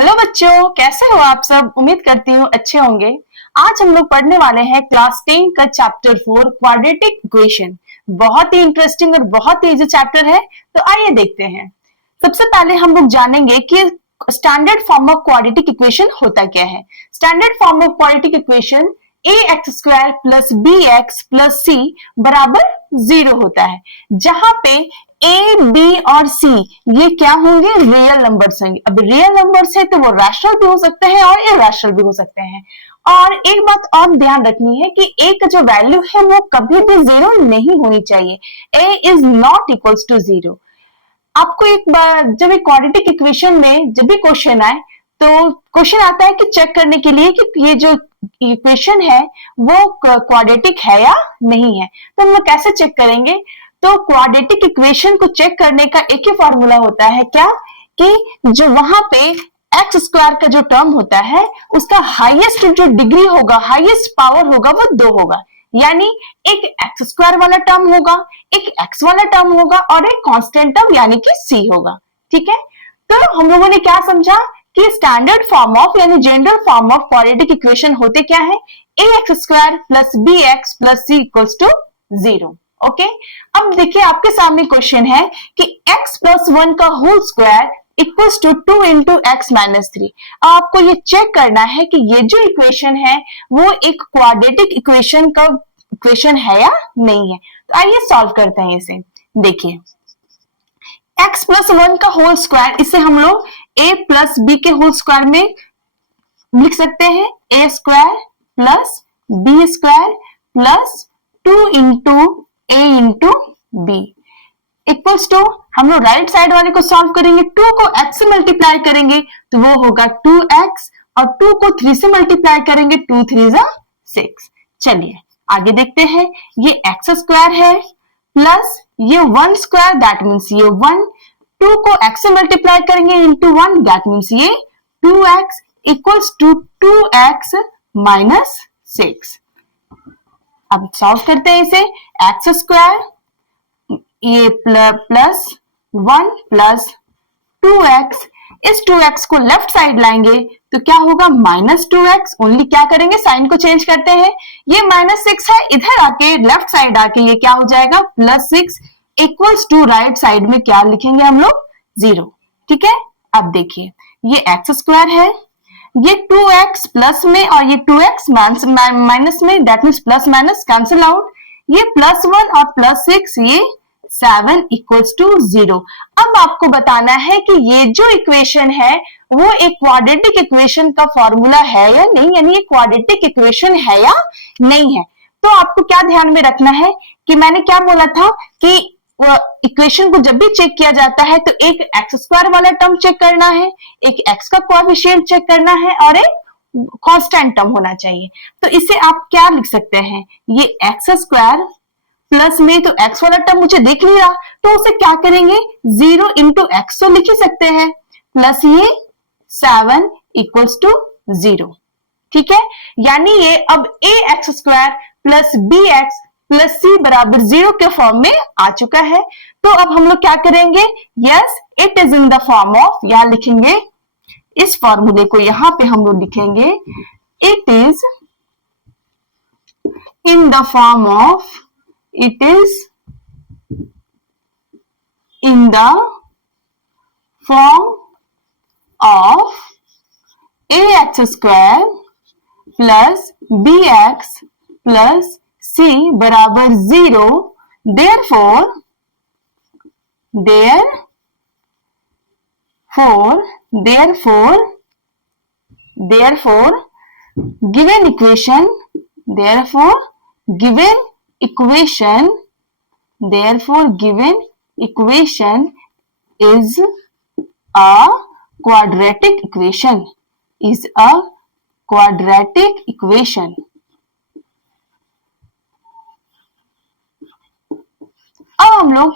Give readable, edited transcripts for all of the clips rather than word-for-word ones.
Hello बच्चों, कैसे हो आप सब। उम्मीद करती हूँ अच्छे होंगे। आज हम लोग पढ़ने वाले हैं क्लास 10 का चैप्टर 4 क्वाड्रेटिक इक्वेशन। बहुत ही इंटरेस्टिंग और बहुत ही इजी चैप्टर है, तो आइए देखते हैं। सबसे पहले हम लोग जानेंगे कि standard form of quadratic equation होता क्या है। Standard form of quadratic equation ax² plus bx plus c बराबर 0 होता है, जहां पे ए बी और सी ये क्या होंगे, रियल नंबर्स होंगे। अब रियल नंबर्स है तो वो रैशनल भी हो सकते हैं और इरैशनल भी हो सकते हैं। और एक बात और ध्यान रखनी है कि ए का जो वैल्यू है वो कभी भी 0 नहीं होनी चाहिए। ए इज नॉट इक्वल्स टू 0। आपको एक बार जब एक क्वाड्रेटिक इक्वेशन में जब भी क्वेश्चन आए तो क्वेश्चन आता है कि चेक करने के लिए कि ये जो इक्वेशन है वो क्वाड्रेटिक है या नहीं है। तो हम लोग कैसे चेक करेंगे, तो क्वाड्रेटिक इक्वेशन को चेक करने का एक ही फॉर्मूला होता है क्या, कि जो वहां पे एक्स स्क्वायर का जो टर्म होता है उसका हाईएस्ट जो डिग्री होगा, हाईएस्ट पावर होगा वो 2 होगा। यानी एक एक्स स्क्वायर वाला टर्म होगा, एक एक्स वाला टर्म होगा और एक कांस्टेंट टर्म यानी कि सी होगा। ठीक है, तो हम लोगों ने क्या समझा कि स्टैंडर्ड फॉर्म ऑफ यानी general form of quadratic equation होते क्या है, ax² plus bx plus c equals to 0। Okay, अब देखिए आपके सामने क्वेश्चन है कि x प्लस 1 का whole square equals to 2 into x minus 3। आपको ये चेक करना है कि ये जो इक्वेशन है वो एक क्वाड्रेटिक इक्वेशन का इक्वेशन है या नहीं है। तो आइए सॉल्व करते हैं इसे। देखिए x प्लस 1 का होल स्क्वायर, इसे हम लोग a प्लस b के होल स्क्वायर में लिख सकते हैं। a² plus b² plus 2 into a into b equals to, हम लोग राइट साइड वाले को सॉल्व करेंगे, 2 को x से मल्टीप्लाई करेंगे तो वो होगा 2x और 2 को 3 से मल्टीप्लाई करेंगे 2 3 6। चलिए आगे देखते हैं। ये x² है प्लस ये 1 स्क्वायर दैट मीन्स ये 1, 2 को x से मल्टीप्लाई करेंगे इंटू 1 दैट मीन्स ये 2x equals to 2x minus 6। अब सॉल्व करते हैं इसे। x² ये प्लस 1 प्लस 2x, इस 2x को लेफ्ट साइड लाएंगे तो क्या होगा, माइनस 2x। ओनली क्या करेंगे, साइन को चेंज करते हैं। ये माइनस 6 है, इधर आके लेफ्ट साइड आके ये क्या हो जाएगा, plus 6 equals to right side में क्या लिखेंगे हम लोग, 0। ठीक है, अब देखिए ये x² है, ये 2x प्लस में और ये 2x माइनस में, that means plus minus cancel out. ये प्लस 1 और प्लस 6 ये 7 इक्वल्स टू 0। अब आपको बताना है कि ये जो इक्वेशन है वो एक क्वाड्रेटिक इक्वेशन का फॉर्मूला है या नहीं, यानी ये क्वाड्रेटिक इक्वेशन है या नहीं है। तो आपको क्या ध्यान में रखना है कि मैंने क्या बोला था कि इक्वेशन को जब भी चेक किया जाता है तो एक x² वाला टर्म चेक करना है, एक x का कोएफिशिएंट चेक करना है और एक कांस्टेंट टर्म होना चाहिए। तो इसे आप क्या लिख सकते हैं, ये x² प्लस में तो x वाला टर्म मुझे दिख नहीं रहा तो उसे क्या करेंगे, 0 इंटू एक्स तो लिख ही सकते हैं, प्लस ये 7 इक्वल्स टू 0। ठीक है, यानी ये अब ax² plus bx plus c बराबर 0 के फॉर्म में आ चुका है। तो अब हम लोग क्या करेंगे, yes it is in the form of, यहां लिखेंगे इस फॉर्मूले को, यहां पे हम लोग लिखेंगे it is in the form of, it is in the form of ax² plus bx plus c बराबर 0। therefore given equation is a quadratic equation, अब हम लोग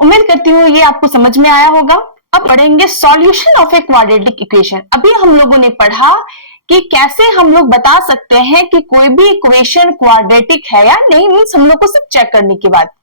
उम्मीद करती हूँ ये आपको समझ में आया होगा। अब पढ़ेंगे solution of a quadratic equation. अभी हम लोगों ने पढ़ा कि कैसे हम लोग बता सकते हैं कि कोई भी इक्वेशन क्वाड्रेटिक है या नहीं, मीन्स हम लोग को सिर्फ चेक करने की बात।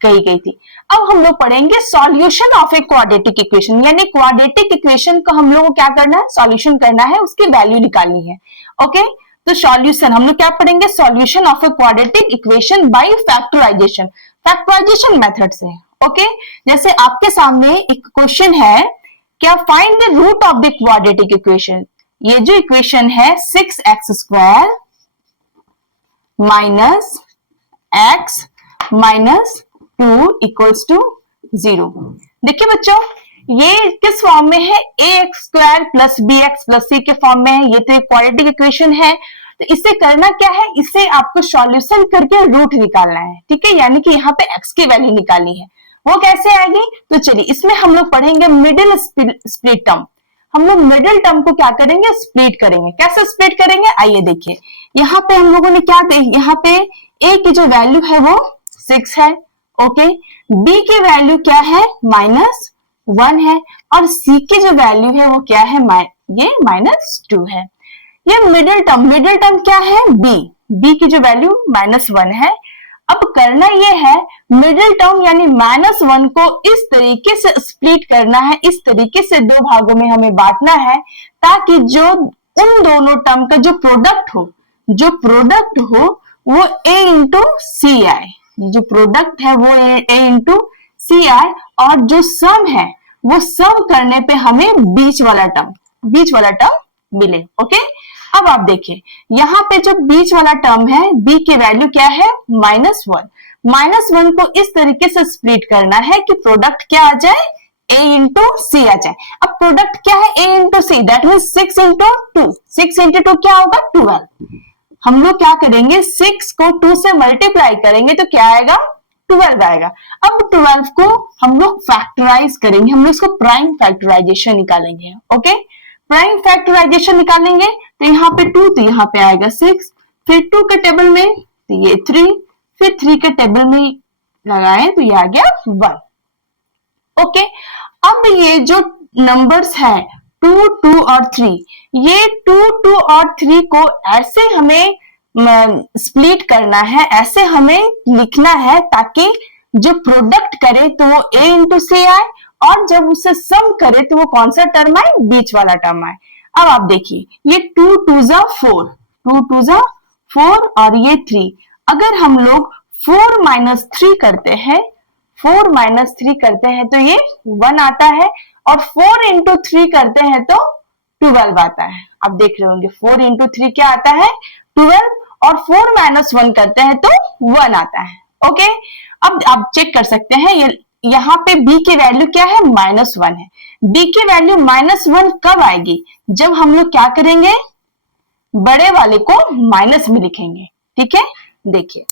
कही गई थी। अब हम लोग पढ़ेंगे solution of a quadratic equation, यानी क्वाड्रेटिक इक्वेशन को हम लोग को क्या करना है, सॉल्यूशन करना है, उसकी वैल्यू निकालनी है। ओके, तो सॉल्यूशन हम लोग क्या पढ़ेंगे, solution of a quadratic equation by factorization, factorization method से। ओके, जैसे आपके सामने एक क्वेश्चन है, क्या find the root of the quadratic equation. ये जो इक्वेशन है 6x² minus x minus 2 equals to 0। देखिए बच्चों, ये किस फॉर्म में है, ax² plus bx plus c के फॉर्म में है। ये तो एक क्वाड्रेटिक इक्वेशन है, तो इसे करना क्या है, इसे आपको सॉल्यूशन करके रूट निकालना है। ठीक है, यानी कि यहाँ पे x की वैल्यू निकालनी है। वो कैसे आएगी, तो चलिए इसमें हम लोग पढ़ेंगे मिडिल स्प्लिट टर्म। हम लोग मिडिल टर्म को क्या करेंगे, स्प्लिट करेंगे। कैसे स्प्लिट करेंगे, आइए देखिए। यहाँ पे हम लोगों ने क्या यहाँ पे a की जो वैल्यू है वो 6 है। ओके, b की वैल्यू क्या है, -1 है, और c की जो वैल्यू है वो क्या है, ये -2 है। ये मिडिल टर्म क्या है, b की जो वैल्यू -1 है। अब करना ये है, मिडिल टर्म यानी -1 को इस तरीके से स्प्लिट करना है, इस तरीके से दो भागों में हमें बांटना है, ताकि जो उन दोनों टर्म का जो प्रोडक्ट हो वो a इंटू सी आए। जो प्रोडक्ट है वो a इंटू सी आए, और जो सम है वो सम करने पे हमें बीच वाला टर्म मिले। ओके, अब आप देखिए यहाँ पे जो बीच वाला टर्म है, b की वैल्यू क्या है, -1 को इस तरीके से स्प्लिट करना है कि प्रोडक्ट क्या आ जाए, a इंटू सी आ जाए। अब प्रोडक्ट क्या है, a into C, that mean 6 into 2, 6 into 2 क्या होगा, 12। हम लोग क्या करेंगे, 6 को 2 से मल्टीप्लाई करेंगे तो क्या आएगा, 12 आएगा। अब 12 को हम लोग फैक्टराइज करेंगे, हम लोग इसको प्राइम फैक्टराइजेशन निकालेंगे। ओके, प्राइम फैक्टराइजेशन निकालेंगे तो यहाँ पे 2, तो यहाँ पे आएगा 6, फिर 2 के टेबल में तो ये 3, फिर 3 के टेबल में लगाए तो ये आ गया 1। ओके, अब ये जो नंबर्स है 2, 2 और 3, ये 2, 2 और 3 को ऐसे हमें स्प्लिट करना है, ऐसे हमें लिखना है ताकि जो प्रोडक्ट करे तो वो a इंटू सी आए, और जब उसे सम करे तो वो कौन सा टर्म आए, बीच वाला टर्म आए। अब आप देखिए, ये 2 2 जा 4 और ये 3, अगर हम लोग 4 माइनस 3 करते हैं, तो ये 1 आता है, और 4 इंटू 3 करते हैं तो 12 आता है। आप देख रहे होंगे 4 इंटू 3 क्या आता है, 12, और 4 माइनस 1 करते हैं तो 1 आता है। ओके, अब आप चेक कर सकते हैं, यहाँ पे b की वैल्यू क्या है, -1 है। b की वैल्यू -1 कब आएगी, जब हम लोग क्या करेंगे, बड़े वाले को माइनस में लिखेंगे। ठीक है, देखिए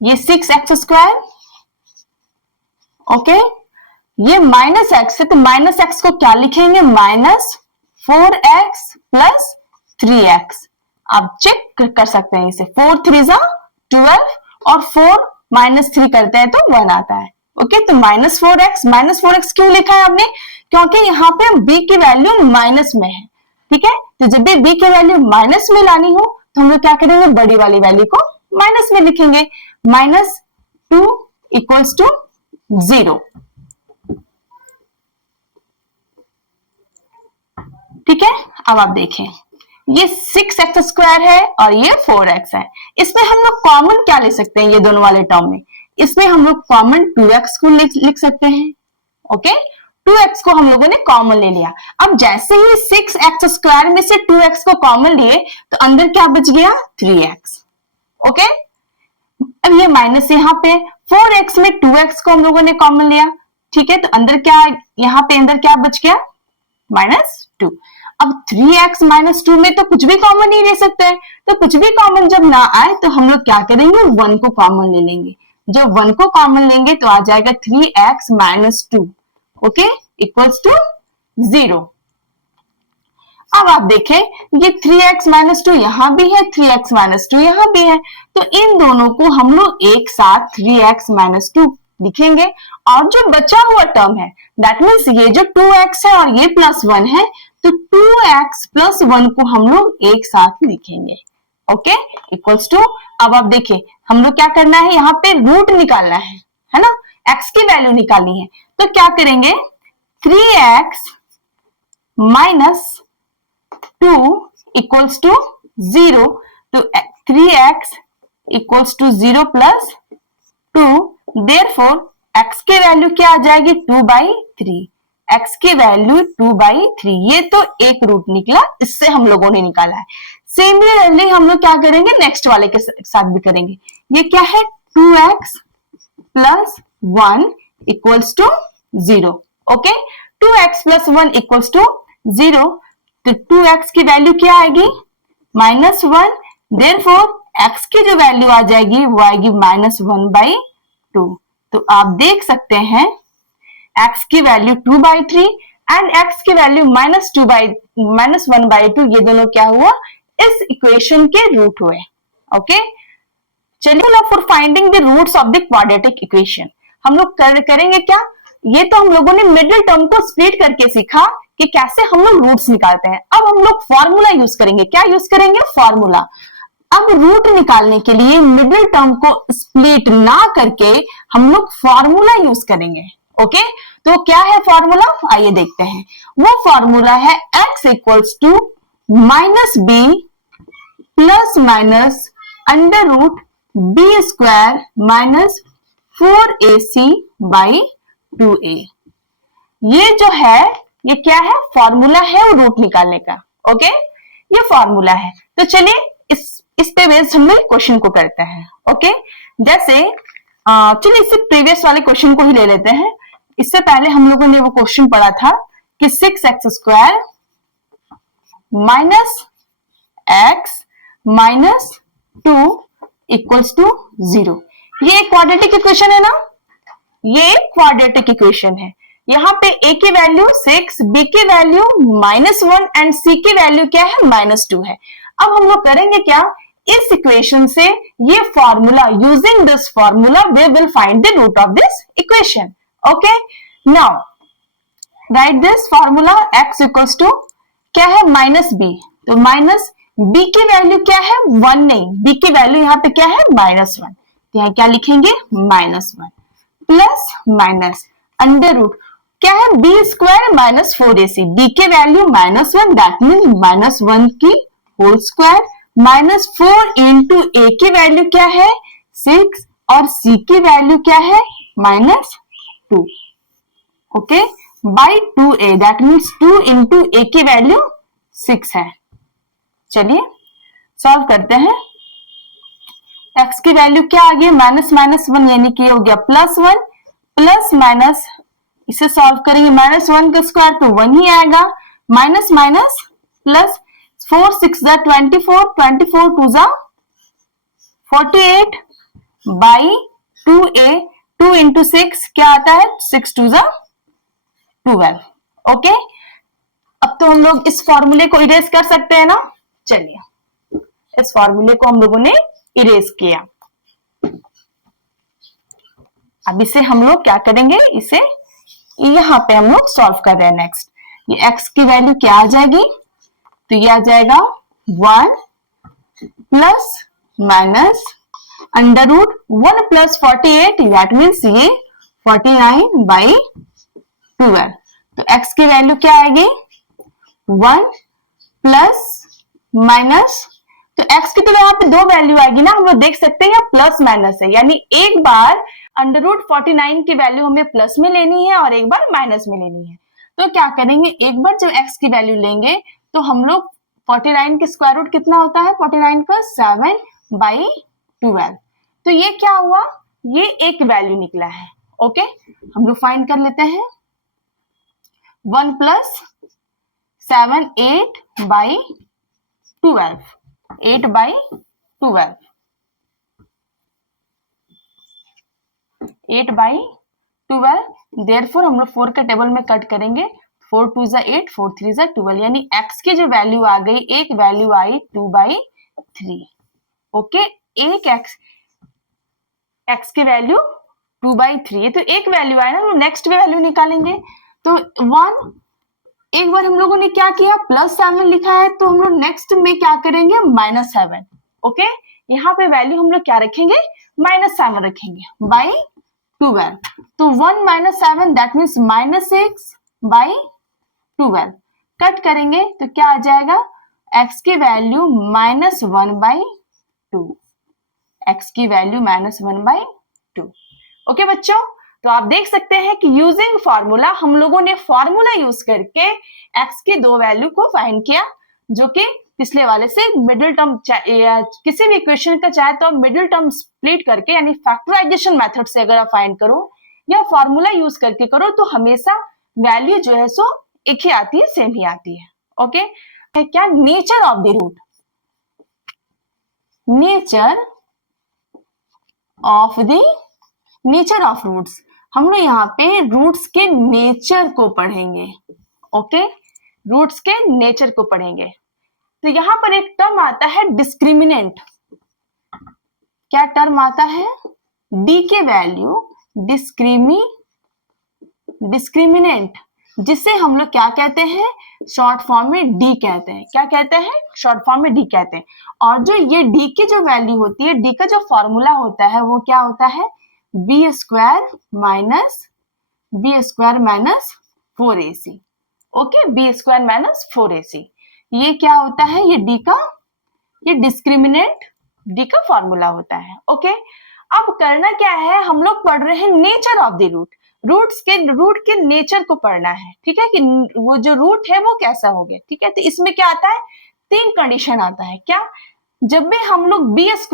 ये 6x², ओके, ये -x है, तो -x को क्या लिखेंगे, -4x प्लस 3x। आप चेक कर सकते हैं इसे, 4 3 जा 12, और 4 माइनस 3 करते हैं तो 1 आता है। ओके, तो -4x क्यों लिखा है आपने, क्योंकि यहाँ पे b की वैल्यू माइनस में है। ठीक है, तो जब भी b की वैल्यू माइनस में लानी हो तो हम लोग क्या करेंगे, बड़ी वाली वैल्यू को माइनस में लिखेंगे, -2 इक्वल्स टू 0। ठीक है, अब आप देखें, ये 6x² है और ये 4x है। इसमें हम लोग कॉमन क्या ले सकते हैं, ये दोनों वाले टर्म में, इसमें हम लोग कॉमन 2x को लिख सकते हैं। ओके, 2x को हम लोगों ने कॉमन ले लिया। अब जैसे ही 6x² में से 2x को कॉमन लिए तो अंदर क्या बच गया, 3x। ओके, अब ये माइनस यहाँ पे 4x में 2x को हम लोगों ने कॉमन लिया। ठीक है, तो अंदर क्या, यहाँ पे अंदर क्या बच गया, -2। अब 3x -2 में तो कुछ भी कॉमन नहीं ले सकते हैं, तो कुछ भी कॉमन जब ना आए तो हम लोग क्या करेंगे, 1 को कॉमन ले लेंगे। जब 1 को कॉमन लेंगे तो आ जाएगा 3x -2, ओके, इक्वल्स टू 0। अब आप देखें, ये 3x -2 यहां भी है, 3x -2 यहां भी है, तो इन दोनों को हम लोग एक साथ 3x -2 लिखेंगे, और जो बचा हुआ टर्म है, दैट मीन्स ये जो 2x है और ये +1 है, तो 2x + 1 को हम लोग एक साथ लिखेंगे। ओके, इक्वल्स टू, अब आप देखिए हम लोग क्या करना है, यहाँ पे रूट निकालना है ना, x की वैल्यू निकालनी है। तो क्या करेंगे, 3x माइनस 2 इक्वल्स टू 0। तो 3x equals to 0 plus 2, therefore x की वैल्यू क्या आ जाएगी, 2/3। x की वैल्यू 2/3, ये तो एक रूट निकला, इससे हम लोगों ने निकाला है। सिमिलरली हम लोग क्या करेंगे, नेक्स्ट वाले के साथ भी करेंगे। ये क्या है, 2x plus 1 equals to 0। Okay, 2x plus 1 equals to 0। तो 2x की वैल्यू क्या आएगी, -1। देयरफॉर x की जो वैल्यू आ जाएगी वो आएगी -1/2। तो आप देख सकते हैं x की वैल्यू 2/3 एंड x की वैल्यू -1/2, ये दोनों क्या हुआ, इस इक्वेशन के रूट हुए। ओके, चलिए for finding the roots of the quadratic equation हम लोग करेंगे क्या, ये तो हम लोगों ने मिडिल टर्म को स्प्लिट करके सीखा कि कैसे हम लोग रूट्स निकालते हैं। अब हम लोग फॉर्मूला यूज करेंगे, क्या यूज करेंगे, फॉर्मूला। अब रूट निकालने के लिए मिडिल टर्म को स्प्लिट ना करके हम लोग फॉर्मूला यूज करेंगे। ओके, तो क्या है फॉर्मूला, आइए देखते हैं। वो फॉर्मूला है x equals to -b plus minus under root b square minus 4ac/2a। ये जो है, ये क्या है, फॉर्मूला है वो रूट निकालने का। ओके, ये फॉर्मूला है। तो चलिए इस पे बेस्ड हम लोग क्वेश्चन को करते हैं। ओके, जैसे चलिए इससे प्रीवियस वाले क्वेश्चन को ही ले लेते हैं। इससे पहले हम लोगों ने वो क्वेश्चन पढ़ा था कि 6x² minus x minus 2 equals to 0। ये एक क्वाड्रेटिक इक्वेशन है ना, ये एक क्वाड्रेटिक इक्वेशन है। यहाँ पे a की वैल्यू 6, b की वैल्यू -1 एंड c की वैल्यू क्या है, -2 है। अब हम लोग करेंगे क्या, इस इक्वेशन से ये formula, using this formula we will find the root of this equation. Okay, now write this formula, x equals to क्या है, -b। तो माइनस b की वैल्यू क्या है, 1 नहीं, b की वैल्यू यहाँ पे क्या है, -1। तो यहाँ क्या लिखेंगे, -1 प्लस माइनस अंडर रूट क्या है, b square minus 4ac। b की वैल्यू -1, दैट मीन्स -1 की whole square minus 4 into a की वैल्यू क्या है, 6 और c की वैल्यू क्या है, -2। Okay, by 2a, that means 2 into a की वैल्यू 6 है। चलिए सॉल्व करते हैं। x की वैल्यू क्या आ गई, -1 यानी कि हो गया +1 प्लस माइनस, इसे सॉल्व करेंगे, -1 का स्क्वायर तो 1 ही आएगा, माइनस माइनस प्लस 4 6 जा 24, 24 2 जा 48 बाई 2a, 2 इंटू 6 क्या आता है, 6 2 जा 12। ओके, अब तो हम लोग इस फॉर्मूले को इरेज कर सकते हैं ना। चलिए इस फॉर्मूले को हम लोगों ने इरेज किया। अब इसे हम लोग क्या करेंगे, इसे यहां पे हम लोग सॉल्व कर रहे हैं। नेक्स्ट ये x की वैल्यू क्या आ जाएगी, तो ये आ जाएगा 1 plus minus under root 1 plus 48, that means ये 49/12। तो x की वैल्यू क्या आएगी, 1 प्लस माइनस, तो x की तो यहाँ पे 2 वैल्यू आएगी ना, हम लोग देख सकते हैं प्लस माइनस है, यानी एक बार अंडर रूट 49 की वैल्यू हमें प्लस में लेनी है और एक बार माइनस में लेनी है। तो क्या करेंगे, एक बार जब x की वैल्यू लेंगे तो हम लोग 49 के स्क्वायर रूट कितना होता है, 49 का 7/12। तो ये क्या हुआ, ये एक वैल्यू निकला है। ओके, हम लोग फाइंड कर लेते हैं। 1 प्लस 7 8/12, 8/12, 8/12। देयरफॉर हम लोग 4 का टेबल में कट करेंगे, 4 2 जा 8, 4 3 जा 12, यानी x की जो वैल्यू आ गई, एक वैल्यू आई 2/3। ओके, एक x की वैल्यू 2/3, तो एक वैल्यू आया ना, नेक्स्ट वैल्यू निकालेंगे। तो 1, एक बार हम लोगों ने क्या किया, +7 लिखा है, तो हम लोग नेक्स्ट में क्या करेंगे, -7। ओके, यहाँ पे वैल्यू हम लोग क्या रखेंगे, -7 रखेंगे बाई 12। तो 1 - 7 दैट मीन्स -6 बाई 12। कट करेंगे तो क्या आ जाएगा, x की वैल्यू -1/2, x की वैल्यू -1/2। ओके बच्चों, तो आप देख सकते हैं कि यूजिंग फॉर्मूला, हम लोगों ने फॉर्मूला यूज करके x की दो वैल्यू को फाइंड किया, जो कि पिछले वाले से मिडिल टर्म, किसी भी इक्वेशन का चाहे तो आप मिडिल टर्म स्प्लिट करके यानी फैक्टराइजेशन मेथड से अगर आप फाइंड करो या फॉर्मूला यूज करके करो तो हमेशा वैल्यू जो है सो एक ही आती है, सेम ही आती है। ओके, क्या nature of the root, nature of roots, हम लोग यहाँ पे रूट्स के नेचर को पढ़ेंगे। ओके, रूट्स के नेचर को पढ़ेंगे। तो यहां पर एक टर्म आता है डिस्क्रिमिनेंट। क्या टर्म आता है, डी के वैल्यू डिस्क्रिमिनेंट, जिसे हम लोग क्या कहते हैं, शॉर्ट फॉर्म में डी कहते हैं। क्या कहते हैं, शॉर्ट फॉर्म में डी कहते हैं। और जो ये डी की जो वैल्यू होती है, डी का जो फॉर्मूला होता है वो क्या होता है, b² - 4ac। Okay, b² - 4ac, ये क्या होता है, ये डी का, ये डिस्क्रिमिनेंट डी का फॉर्मूला होता है। ओके, अब करना क्या है, हम लोग पढ़ रहे हैं nature of the root, root के नेचर को पढ़ना है। ठीक है, कि वो जो रूट है वो कैसा हो गया। ठीक है, तो इसमें क्या आता है, 3 कंडीशन आता है। क्या, जब भी हम लोग b² -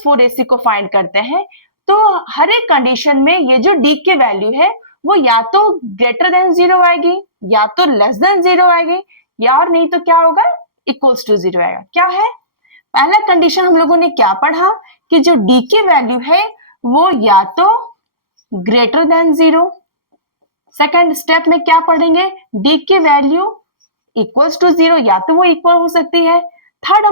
4ac को फाइंड करते हैं तो हर एक कंडीशन में ये जो d की वैल्यू है वो या तो ग्रेटर देन 0 आएगी, या तो लेस देन 0 आएगी, या और नहीं तो क्या होगा, इक्वल्स टू 0 आएगा। क्या है, पहला कंडीशन हम लोगों ने क्या पढ़ा कि जो d की वैल्यू है वो या तो ग्रेटर देन 0। सेकेंड स्टेप में क्या पढ़ेंगे, d की वैल्यू इक्वल्स टू 0, या तो वो इक्वल हो सकती है। थर्ड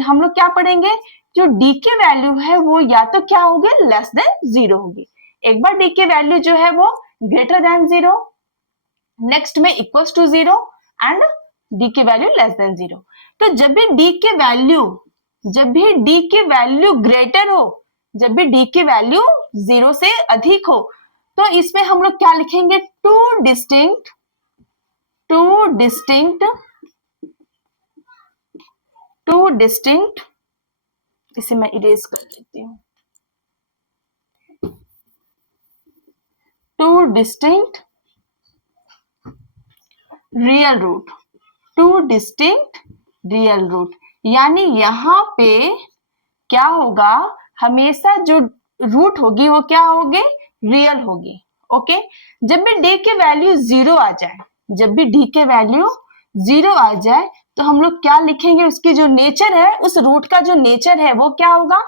हम लोग क्या पढ़ेंगे, जो d की वैल्यू है वो या तो क्या होगी, लेस देन 0 होगी। एक बार d की वैल्यू जो है वो ग्रेटर देन 0, नेक्स्ट में इक्वल्स टू 0 एंड d की वैल्यू लेस देन 0। तो जब भी d की वैल्यू ग्रेटर हो, जब भी d की वैल्यू 0 से अधिक हो, तो इसमें हम लोग क्या लिखेंगे, टू डिस्टिंक्ट, इसे मैं इरेज कर लेती हूँ, टू डिस्टिंक्ट रियल रूट, यानी यहां पे क्या होगा, हमेशा जो रूट होगी वो क्या होगी, रियल होगी। ओके, जब भी d की वैल्यू 0 आ जाए, जब भी d के वैल्यू 0 आ जाए तो हम लोग क्या लिखेंगे, उसकी जो नेचर है, उस रूट का जो नेचर है वो क्या होगा,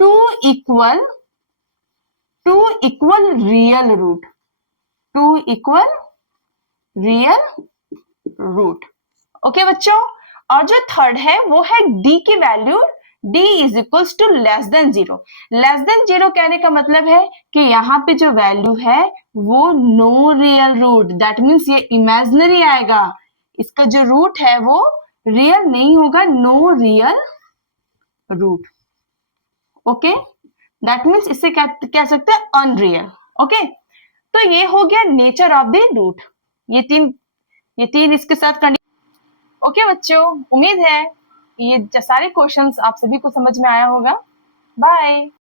two equal real root. Okay बच्चों, और जो थर्ड है वो है d की value, d is equals to less than 0। Less than 0 कहने का मतलब है कि यहाँ पे जो वैल्यू है वो no real root, that means ये इमेजिनरी आएगा, इसका जो रूट है वो रियल नहीं होगा, no real root. Okay, that means इसे क्या कह सकते हैं, अनरियल। ओके, तो ये हो गया नेचर ऑफ द रूट, ये तीन इसके साथ कंडीशन। ओके बच्चों, उम्मीद है ये सारे क्वेश्चंस आप सभी को समझ में आया होगा। बाय।